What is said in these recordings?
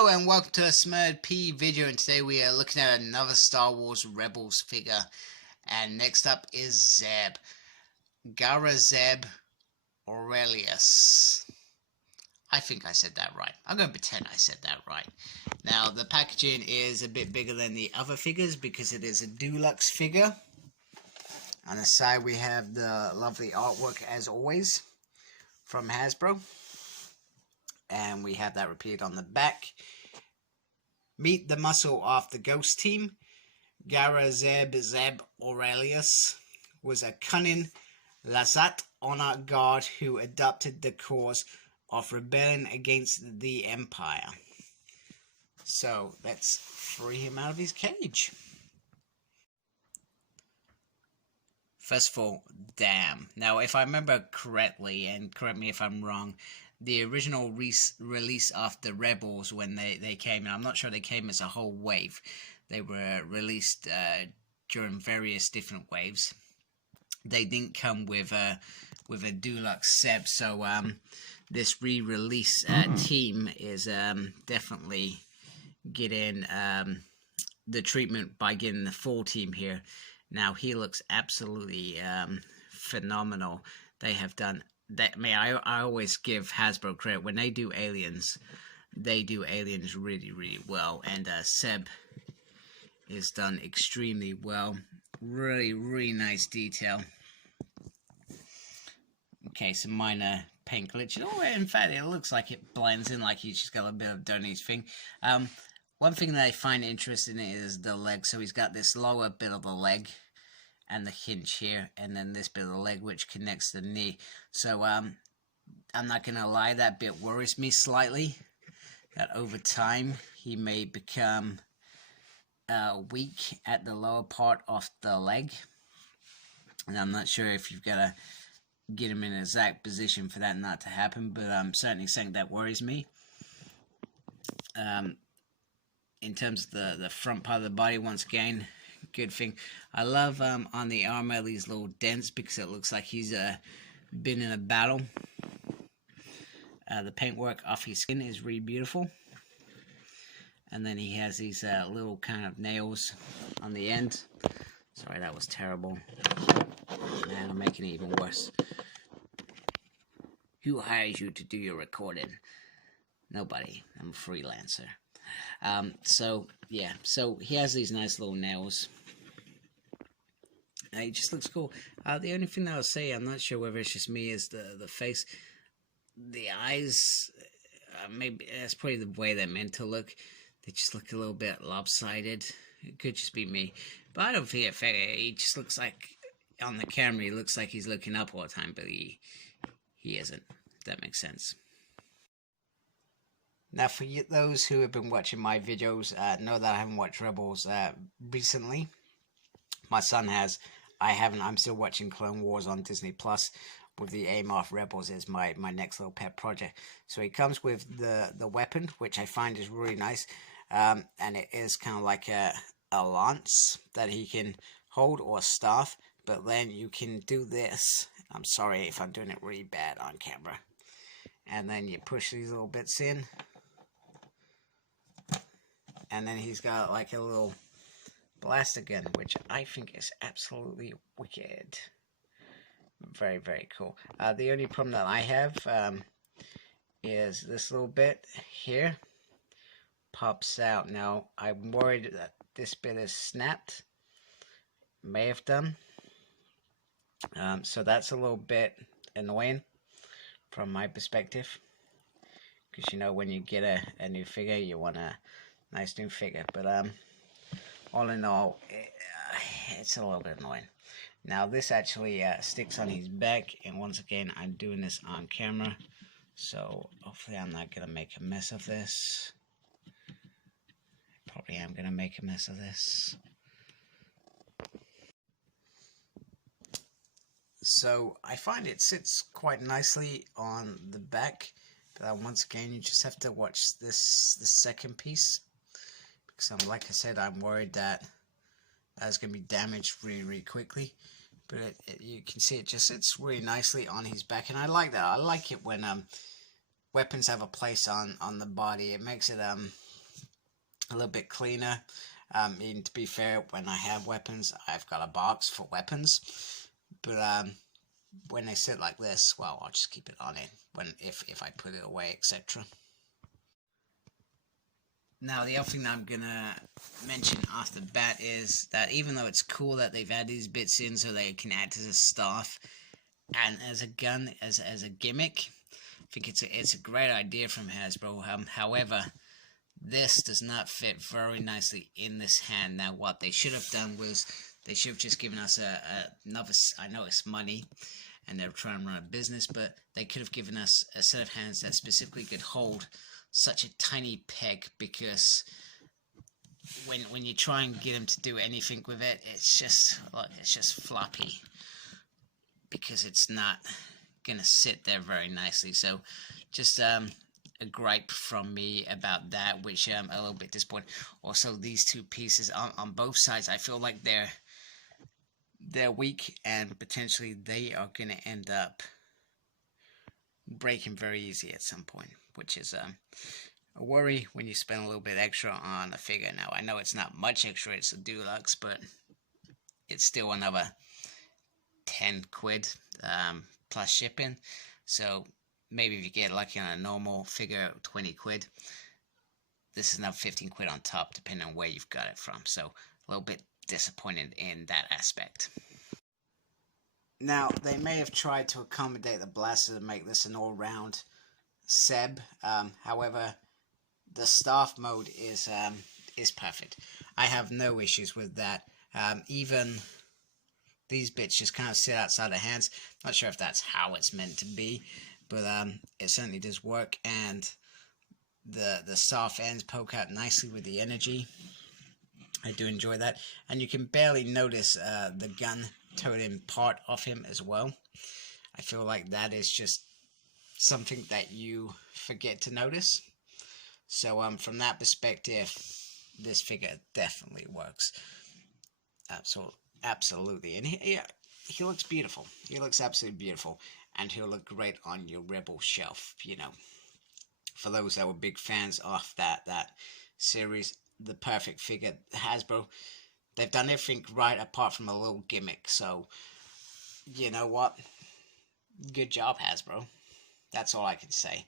Hello and welcome to a Smurd P video, and today we are looking at another Star Wars Rebels figure. And next up is Zeb. Garazeb Aurelius. I think I said that right. I'm going to pretend I said that right. Now the packaging is a bit bigger than the other figures because it is a deluxe figure. On the side we have the lovely artwork as always from Hasbro. And we have that repeated on the back. Meet the muscle of the Ghost Team. Garazeb Aurelius was a cunning Lasat honor guard who adopted the cause of rebellion against the Empire. So let's free him out of his cage. First of all, damn. Now, if I remember correctly, and correct me if I'm wrong, the original release of the Rebels, when they came, and I'm not sure they came as a whole wave, they were released during various different waves. They didn't come with a deluxe Zeb, so this re-release team is definitely getting the treatment by getting the full team here. Now he looks absolutely phenomenal. They have done that. I always give Hasbro credit when they do aliens. They do aliens really, really well, and Zeb is done extremely well. Really, really nice detail. Okay, some minor paint glitches. Oh, in fact, it looks like it blends in, like he's just got a bit of dirt on his thing. One thing that I find interesting is the leg. So he's got this lower bit of the leg and the hinge here, and then this bit of the leg which connects the knee. So I'm not gonna lie, that bit worries me slightly, that over time he may become weak at the lower part of the leg, and I'm not sure if you've got to get him in an exact position for that not to happen, but I'm certainly saying that worries me. In terms of the front part of the body, once again, good thing. I love on the armor these little dents because it looks like he's been in a battle. The paintwork off his skin is really beautiful. And then he has these little kind of nails on the end. Sorry, that was terrible. Man, I'm making it even worse. Who hires you to do your recording? Nobody. I'm a freelancer. So yeah, so he has these nice little nails. It just looks cool. The only thing that I'll say, I'm not sure whether it's just me, is the face. The eyes, maybe that's probably the way they're meant to look. They just look a little bit lopsided. It could just be me, but I don't think it. He just looks like, on the camera, he looks like he's looking up all the time, but he isn't. If that makes sense. Now, for those who have been watching my videos, know that I haven't watched Rebels recently. My son has. I haven't. I'm still watching Clone Wars on Disney Plus, with the aim of Rebels is my next little pet project. So he comes with the weapon, which I find is really nice, and it is kind of like a lance that he can hold, or a staff. But then you can do this. I'm sorry if I'm doing it really bad on camera. And then you push these little bits in. And then he's got like a little blaster gun, which I think is absolutely wicked. Very, very cool. The only problem that I have is this little bit here pops out. Now, I'm worried that this bit is snapped. May have done. So that's a little bit annoying from my perspective, because you know, when you get a new figure, you want a nice new figure. But all in all, it's a little bit annoying. Now this actually sticks on his back, and once again, I'm doing this on camera, so hopefully I'm not gonna make a mess of this. Probably am gonna make a mess of this. So I find it sits quite nicely on the back, but once again, you just have to watch the second piece, because like I said, I'm worried that that's going to be damaged really, really quickly. But you can see it just sits really nicely on his back, and I like that. I like it when weapons have a place on the body. It makes it a little bit cleaner. And to be fair, when I have weapons, I've got a box for weapons. But when they sit like this, well, I'll just keep it on it if I put it away, etc. Now, the other thing that I'm gonna mention off the bat is that even though it's cool that they've added these bits in so they can act as a staff and as a gun, as a gimmick, I think it's a great idea from Hasbro. However, this does not fit very nicely in this hand. Now, what they should have done was they should have just given us another. I know it's money, and they're trying to run a business, but they could have given us a set of hands that specifically could hold such a tiny peg, because when you try and get them to do anything with it, it's just floppy, because it's not gonna sit there very nicely. So just a gripe from me about that, which I'm a little bit disappointed. Also, these two pieces on both sides, I feel like they're weak, and potentially they are gonna end up breaking very easy at some point, which is a worry when you spend a little bit extra on a figure. Now, I know it's not much extra, it's a deluxe, but it's still another 10 quid plus shipping. So maybe if you get lucky on a normal figure, 20 quid, this is another 15 quid on top, depending on where you've got it from. So a little bit disappointed in that aspect. Now, they may have tried to accommodate the blaster to make this an all-round Seb. However, the staff mode is perfect. I have no issues with that. Even these bits just kind of sit outside the hands. Not sure if that's how it's meant to be, but it certainly does work. And the staff ends poke out nicely with the energy. I do enjoy that, and you can barely notice the gun totem part of him as well. I feel like that is just something that you forget to notice. So from that perspective, this figure definitely works. Absolutely, and he looks beautiful. He looks absolutely beautiful, and he'll look great on your Rebel shelf. You know, for those that were big fans of that series, the perfect figure. Hasbro, they've done everything right apart from a little gimmick. So, you know what? Good job, Hasbro. That's all I can say.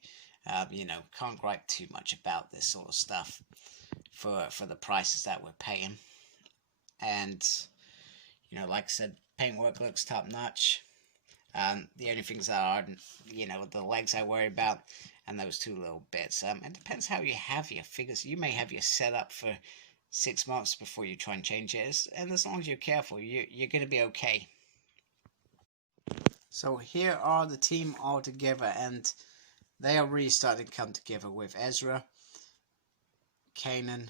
You know, can't gripe too much about this sort of stuff for the prices that we're paying. And, you know, like I said, paintwork looks top notch. The only things that are, you know, the legs I worry about, and those two little bits. It depends how you have your figures. You may have your setup for 6 months before you try and change it, and as long as you're careful, you're going to be okay. So here are the team all together, and they are really starting to come together with Ezra, Kanan,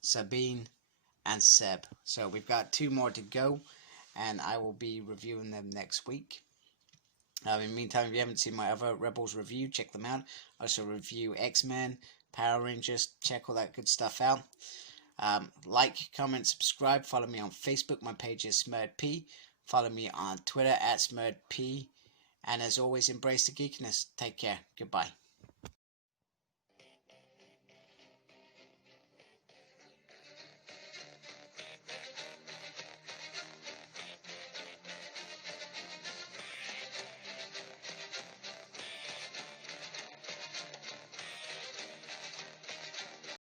Sabine, and Seb. So we've got 2 more to go, and I will be reviewing them next week. In the meantime, if you haven't seen my other Rebels review, check them out. I also review X-Men, Power Rangers, check all that good stuff out. Like, comment, subscribe, follow me on Facebook, my page is SmurredP. Follow me on Twitter at SmurredP. And as always, embrace the geekiness. Take care. Goodbye.